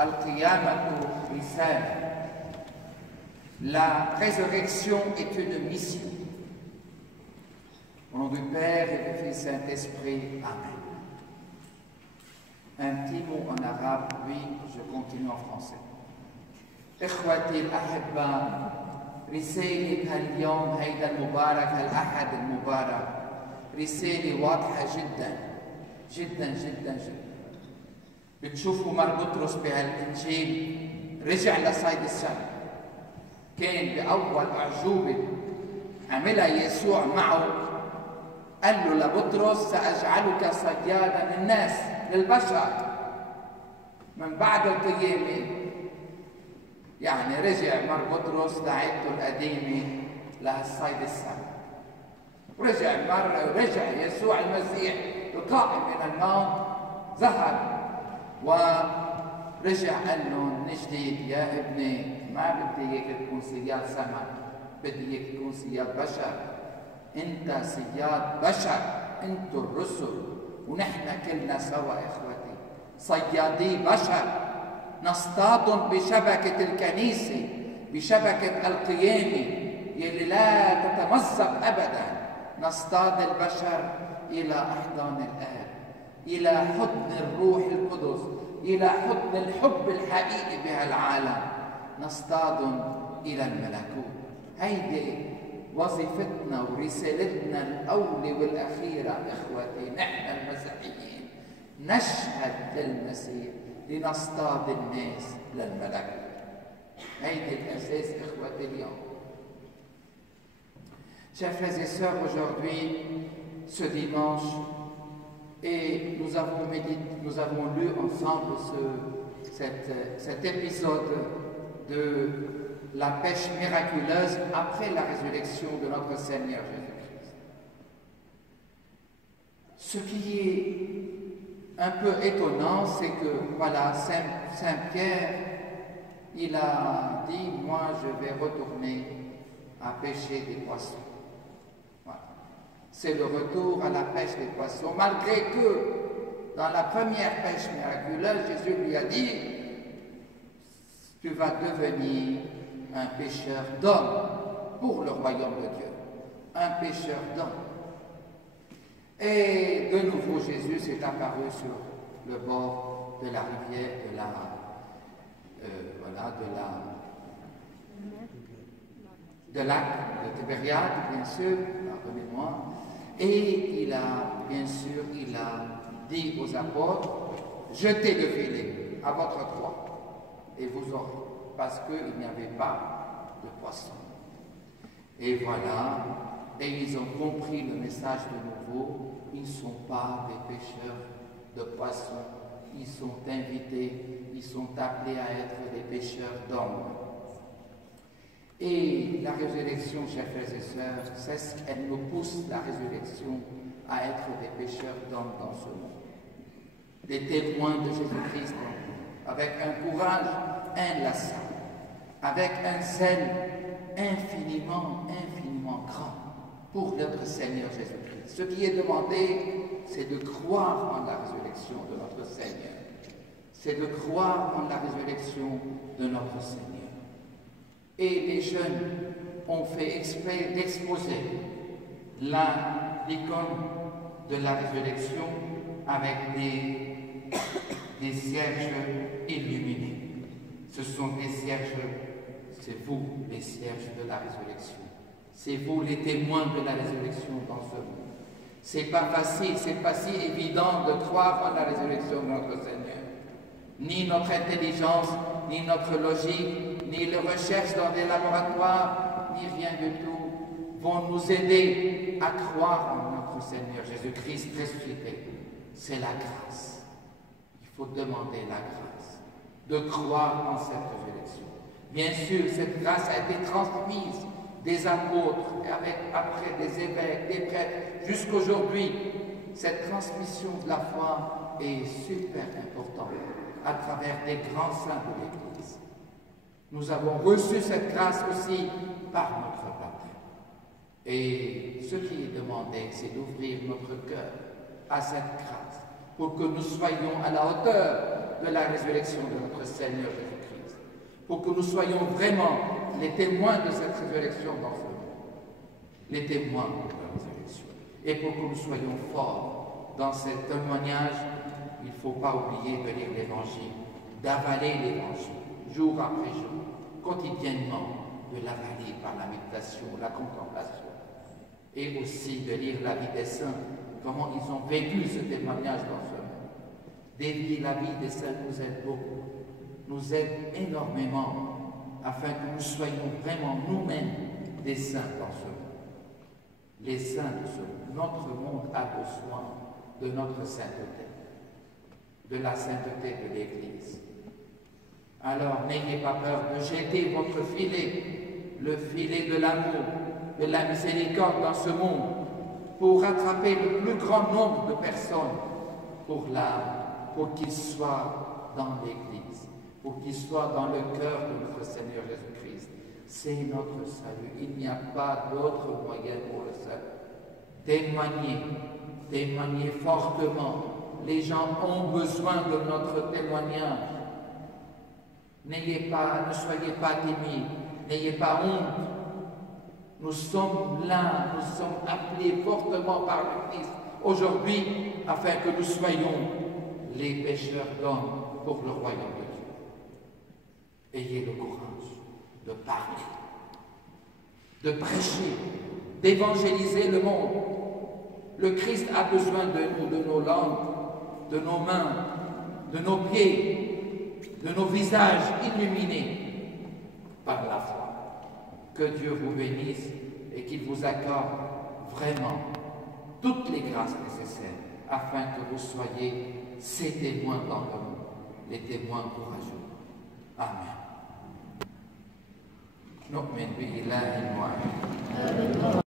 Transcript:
Al-Qiyamatu Risala. La résurrection est une mission. Au nom du Père et du Fils Saint-Esprit. Amen. Un petit mot en arabe, puis je continue en français. إخوتي الأحبة، رسالة اليوم هيدا المبارك الأحد المبارك رسالة واضحة جدا جدا جدا جدا. بتشوفوا مار بطرس بهالإنجيل رجع لصيد السمك. كان بأول أعجوبة عملها يسوع معه، قال له لبطرس سأجعلك صيادا للناس للبشر. من بعد القيامة يعني رجع مار بطرس لعادته القديمة لهالصيد السمك. رجع يسوع المسيح القائم من الموت، ذهب ورجع قال لهم من جديد يا ابني ما بدي اياك تكون صياد سمك، بدي اياك تكون صياد بشر. انت صياد بشر، انتم الرسل ونحن كلنا سوا اخوتي صيادي بشر. نصطادهم بشبكة الكنيسة، بشبكة القيامة يلي لا تتمزق أبدا. نصطاد البشر إلى أحضان الآب، إلى حضن الروح القدس، إلى حضن الحب الحقيقي بهالعالم. نصطادهم إلى الملكوت. هيدي وظيفتنا ورسالتنا الأولى والأخيرة إخوتي نحن المسيحيين، نشهد للمسيح لنصطاد الناس للملكوت. هيدي الأساس إخوتي اليوم. Chers frères et sœurs, aujourd'hui, ce dimanche, et nous avons lu ensemble cet épisode de la pêche miraculeuse après la résurrection de notre Seigneur Jésus-Christ. Ce qui est un peu étonnant, c'est que, voilà, Saint Pierre, il a dit, moi je vais retourner à pêcher des poissons. Voilà. C'est le retour à la pêche des poissons, malgré que, dans la première pêche miraculeuse, Jésus lui a dit, tu vas devenir un pêcheur d'hommes pour le royaume de Dieu. Un pêcheur d'hommes. Et de nouveau, Jésus s'est apparu sur le bord de la rivière, de lac de Tibériade, bien sûr, pardonnez-moi. Et il a dit aux apôtres, jetez le filet à votre proie et vous aurez, parce qu'il n'y avait pas de poisson. Et voilà, et ils ont compris le message de nouveau, ils ne sont pas des pêcheurs de poissons, ils sont invités, ils sont appelés à être des pêcheurs d'hommes. Et la résurrection, chers frères et sœurs, elle nous pousse, la résurrection, à être des pêcheurs d'hommes dans ce monde. Des témoins de Jésus-Christ, avec un courage inlassable, avec un zèle infiniment, infiniment grand pour notre Seigneur Jésus-Christ. Ce qui est demandé, c'est de croire en la résurrection de notre Seigneur. C'est de croire en la résurrection de notre Seigneur. Et les jeunes ont fait exprès d'exposer l'icône de la résurrection avec des cierges illuminés. Ce sont des cierges, c'est vous les cierges de la résurrection. C'est vous les témoins de la résurrection dans ce monde. C'est pas facile, c'est pas si évident de croire en la résurrection de notre Seigneur. Ni notre intelligence, ni notre logique, ni les recherches dans des laboratoires, ni rien du tout vont nous aider à croire en notre Seigneur Jésus-Christ ressuscité. C'est la grâce. Il faut demander la grâce de croire en cette résurrection. Bien sûr, cette grâce a été transmise des apôtres, après des évêques, des prêtres, jusqu'aujourd'hui. Cette transmission de la foi est super importante à travers des grands saints de l'Église. Nous avons reçu cette grâce aussi par notre baptême. Et ce qui est demandé, c'est d'ouvrir notre cœur à cette grâce pour que nous soyons à la hauteur de la résurrection de notre Seigneur Jésus-Christ, pour que nous soyons vraiment les témoins de cette résurrection dans ce monde, les témoins de la résurrection, et pour que nous soyons forts dans ce témoignage. Il ne faut pas oublier de lire l'Évangile, d'avaler l'Évangile, jour après jour, quotidiennement, de l'avaler par la méditation, la contemplation, et aussi de lire la vie des saints, comment ils ont vécu ce témoignage dans ce monde. Délier la vie des saints nous aide beaucoup, nous aide énormément, afin que nous soyons vraiment nous-mêmes des saints dans ce monde. Les saints de ce monde. Notre monde a besoin de notre sainteté, de la sainteté de l'Église. Alors n'ayez pas peur de jeter votre filet, le filet de l'amour, de la miséricorde dans ce monde, pour rattraper le plus grand nombre de personnes pour l'âme, pour qu'ils soient dans l'Église, pour qu'ils soient dans le cœur de notre Seigneur Jésus-Christ. C'est notre salut. Il n'y a pas d'autre moyen pour le salut. Témoignez fortement. Les gens ont besoin de notre témoignage. Ne soyez pas timides, n'ayez pas honte. Nous sommes là, nous sommes appelés fortement par le Christ aujourd'hui afin que nous soyons les pécheurs d'hommes pour le royaume de Dieu. Ayez le courage de parler, de prêcher, d'évangéliser le monde. Le Christ a besoin de nous, de nos langues, de nos mains, de nos pieds, de nos visages illuminés par la foi. Que Dieu vous bénisse et qu'il vous accorde vraiment toutes les grâces nécessaires afin que vous soyez ses témoins dans le monde, les témoins courageux. Amen. نؤمن بإله واحد